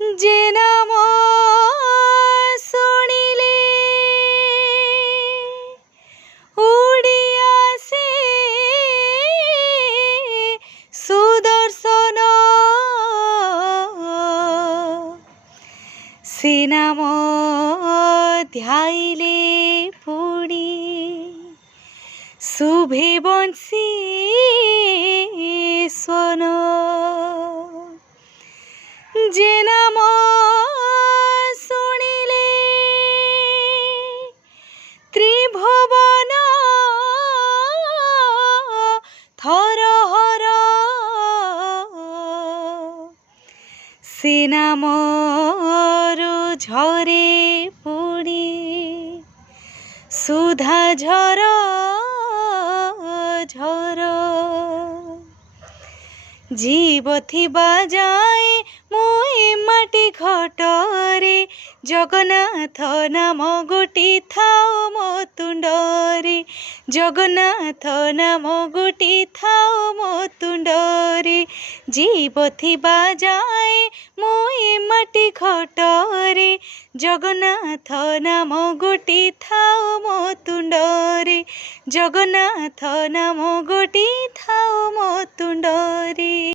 যে নাম শুনিলে উড়িয়াসে সুদর্শন, সে নাম ধ্যাইলে পুণি শুভে বংশী স্বন। যে নাম শুনিলে ত্রিভুবন থরহর, সে নামরু ঝরে পুণি সুধা ঝর ঝর। জীব থিবা যায় মুই মাটি ঘটরে, জগন্নাথ নাম গোটি থাও মো তুণ্ডরে, জগন্নাথ নাম গোটি থাও মো তুণ্ডরে। জীব থিবা যায় মুই মাটি ঘটরে, জগন্নাথ নাম গোটি থাও মো তুণ্ডরে, জগন্নাথ নাম গোটি থাও মো তুণ্ডরে।